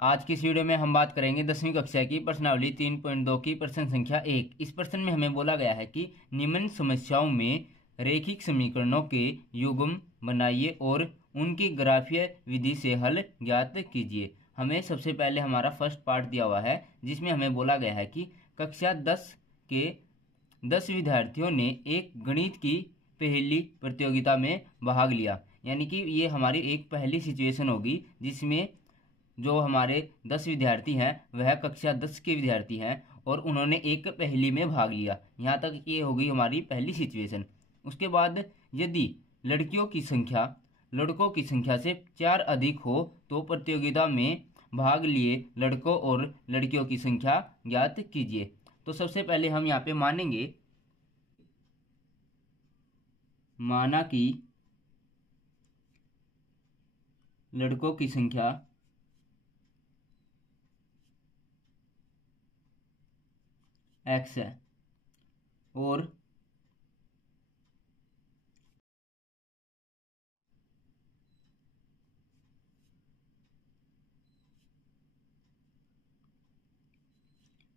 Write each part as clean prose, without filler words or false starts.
आज की इस वीडियो में हम बात करेंगे 10वीं कक्षा की प्रश्नावली 3.2 की प्रश्न संख्या 1। इस प्रश्न में हमें बोला गया है कि निम्न समस्याओं में रैखिक समीकरणों के युग्म बनाइए और उनकी ग्राफीय विधि से हल ज्ञात कीजिए। हमें सबसे पहले हमारा फर्स्ट पार्ट दिया हुआ है जिसमें हमें बोला गया है कि कक्षा 10 के 10 विद्यार्थियों ने एक गणित की पहेली प्रतियोगिता में भाग लिया। यानी कि ये हमारी एक पहली सिचुएशन होगी जिसमें जो हमारे 10 विद्यार्थी हैं वह कक्षा 10 के विद्यार्थी हैं और उन्होंने एक पहेली में भाग लिया। यहाँ तक ये होगी हमारी पहली सिचुएशन। उसके बाद यदि लड़कियों की संख्या लड़कों की संख्या से 4 अधिक हो तो प्रतियोगिता में भाग लिए लड़कों और लड़कियों की संख्या ज्ञात कीजिए। तो सबसे पहले हम यहाँ पे मानेंगे, माना कि लड़कों की संख्या x है और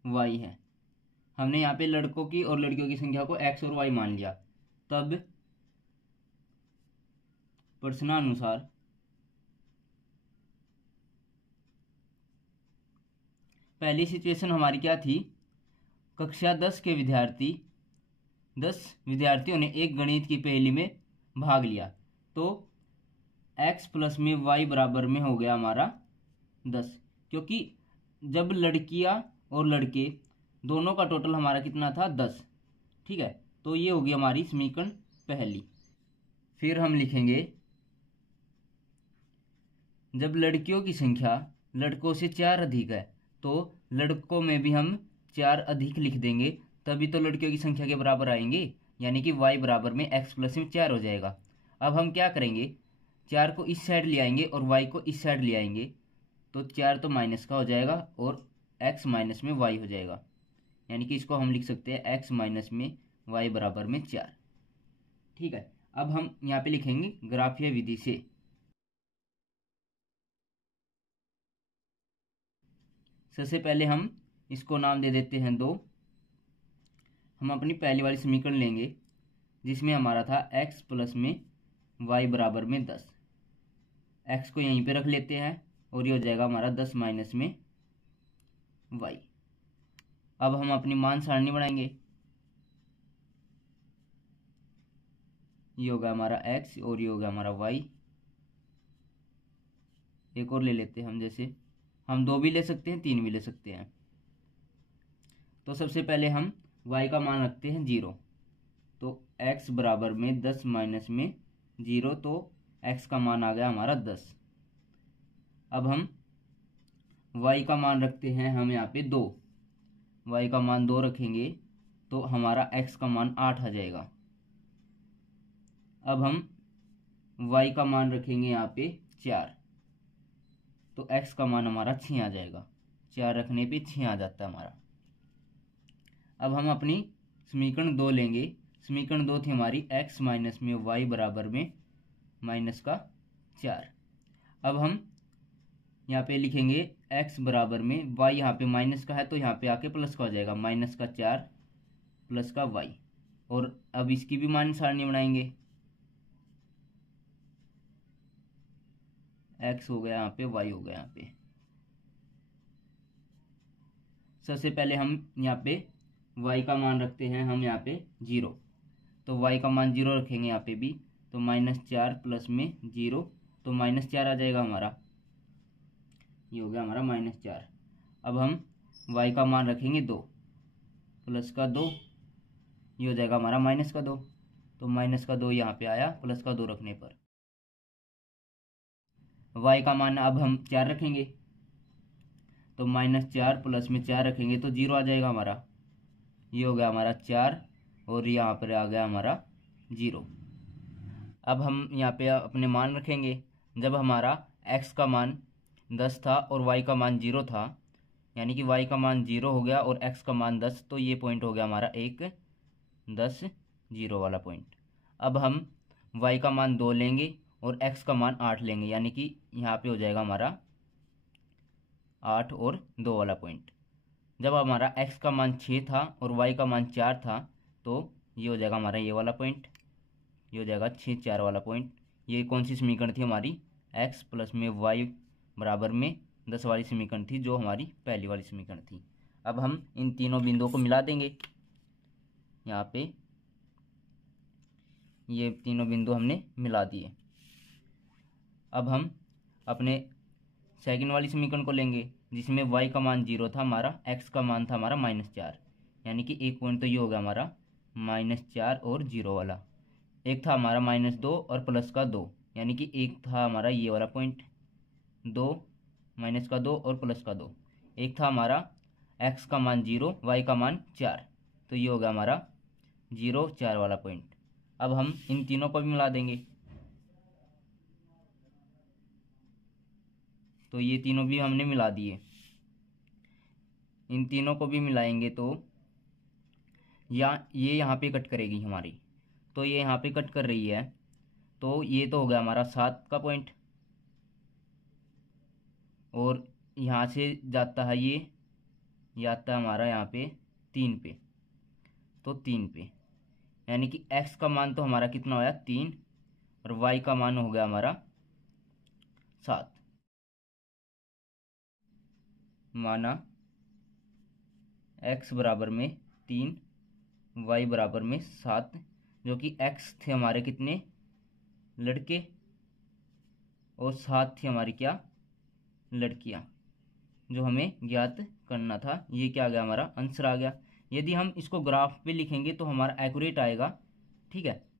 y है। हमने यहाँ पे लड़कों की और लड़कियों की संख्या को x और y मान लिया। तब प्रश्नानुसार पहली सिचुएशन हमारी क्या थी? कक्षा 10 के 10 विद्यार्थियों ने एक गणित की पहेली में भाग लिया तो x प्लस में y बराबर में हो गया हमारा 10, क्योंकि जब लड़कियां और लड़के दोनों का टोटल हमारा कितना था 10। ठीक है, तो ये होगी हमारी समीकरण पहली। फिर हम लिखेंगे, जब लड़कियों की संख्या लड़कों से 4 अधिक है तो लड़कों में भी हम 4 अधिक लिख देंगे, तभी तो लड़कियों की संख्या के बराबर आएंगे। यानी कि y बराबर में x प्लस में 4 हो जाएगा। अब हम क्या करेंगे, 4 को इस साइड ले आएंगे और y को इस साइड ले आएंगे तो 4 तो माइनस का हो जाएगा और x माइनस में y हो जाएगा। यानी कि इसको हम लिख सकते हैं x माइनस में y बराबर में 4। ठीक है, अब हम यहाँ पे लिखेंगे ग्राफीय विधि से। सबसे पहले हम इसको नाम दे देते हैं 2। हम अपनी पहली वाली समीकरण लेंगे जिसमें हमारा था x प्लस में y बराबर में 10। x को यहीं पे रख लेते हैं और ये हो जाएगा हमारा 10 माइनस में y। अब हम अपनी मान सारणी बनाएंगे। ये होगा हमारा x और ये होगा हमारा y। एक और ले लेते हैं हम, जैसे हम 2 भी ले सकते हैं 3 भी ले सकते हैं। तो सबसे पहले हम y का मान रखते हैं 0, तो x बराबर में 10 माइनस में 0, तो x का मान आ गया हमारा 10। अब हम y का मान रखते हैं हम यहाँ पे 2, y का मान 2 रखेंगे तो हमारा x का मान 8 आ जाएगा। अब हम y का मान रखेंगे यहाँ पे 4, तो x का मान हमारा 6 आ जाएगा। 4 रखने पे 6 आ जाता है हमारा। अब हम अपनी समीकरण 2 लेंगे। समीकरण 2 थी हमारी x माइनस में y बराबर में माइनस का 4। अब हम यहाँ पे लिखेंगे x बराबर में y, यहाँ पे माइनस का है तो यहाँ पे आके प्लस का हो जाएगा, माइनस का 4 प्लस का y। और अब इसकी भी मान सारणी बनाएंगे। x हो गया यहाँ पे, y हो गया यहाँ पे। सबसे पहले हम यहाँ पे y का मान रखते हैं हम यहाँ पे 0, तो y का मान 0 रखेंगे यहाँ पे भी, तो -4 प्लस में 0, तो -4 आ जाएगा हमारा। ये हो गया हमारा -4। अब हम y का मान रखेंगे 2, प्लस का 2, ये हो जाएगा हमारा माइनस का 2, तो माइनस का 2 यहाँ पे आया प्लस का 2 रखने पर। y का मान अब हम 4 रखेंगे, तो -4 प्लस में 4 रखेंगे तो 0 आ जाएगा हमारा। ये हो गया हमारा 4 और यहाँ पर आ गया हमारा 0। अब हम यहाँ पे अपने मान रखेंगे। जब हमारा x का मान 10 था और y का मान 0 था, यानी कि y का मान 0 हो गया और x का मान 10, तो ये पॉइंट हो गया हमारा एक 10 0 वाला पॉइंट। अब हम y का मान 2 लेंगे और x का मान 8 लेंगे, यानी कि यहाँ पे हो जाएगा हमारा 8 और 2 वाला पॉइंट। जब हमारा x का मान 6 था और y का मान 4 था तो ये हो जाएगा हमारा ये वाला पॉइंट, ये हो जाएगा 6 4 वाला पॉइंट। ये कौन सी समीकरण थी हमारी, x प्लस में y बराबर में 10 वाली समीकरण थी, जो हमारी पहली वाली समीकरण थी। अब हम इन तीनों बिंदुओं को मिला देंगे। यहाँ पे ये तीनों बिंदु हमने मिला दिए। अब हम अपने सेकंड वाली समीकरण को लेंगे जिसमें y का मान 0 था हमारा, x का मान था हमारा -4, यानी कि एक पॉइंट तो ये हो गया हमारा -4 और 0 वाला। एक था हमारा -2 और प्लस का 2, यानी कि एक था हमारा ये वाला पॉइंट 2, -2 और प्लस का 2। एक था हमारा x का मान 0, y का मान 4, तो ये हो गया हमारा 0 4 वाला पॉइंट। अब हम इन तीनों को भी मिला देंगे, तो ये तीनों भी हमने मिला दिए। इन तीनों को भी मिलाएंगे तो ये यहाँ पे कट करेगी हमारी, तो ये यहाँ पे कट कर रही है, तो ये तो हो गया हमारा 7 का पॉइंट, और यहाँ से जाता है ये आता है हमारा यहाँ पे 3 पे, तो 3 पे, यानी कि x का मान तो हमारा कितना होया 3 और y का मान हो गया हमारा 7। माना x बराबर में 3, y बराबर में 7, जो कि x थे हमारे कितने लड़के और 7 थी हमारी क्या लड़कियां, जो हमें ज्ञात करना था। ये क्या आ गया हमारा आंसर आ गया। यदि हम इसको ग्राफ पे लिखेंगे तो हमारा एक्यूरेट आएगा, ठीक है।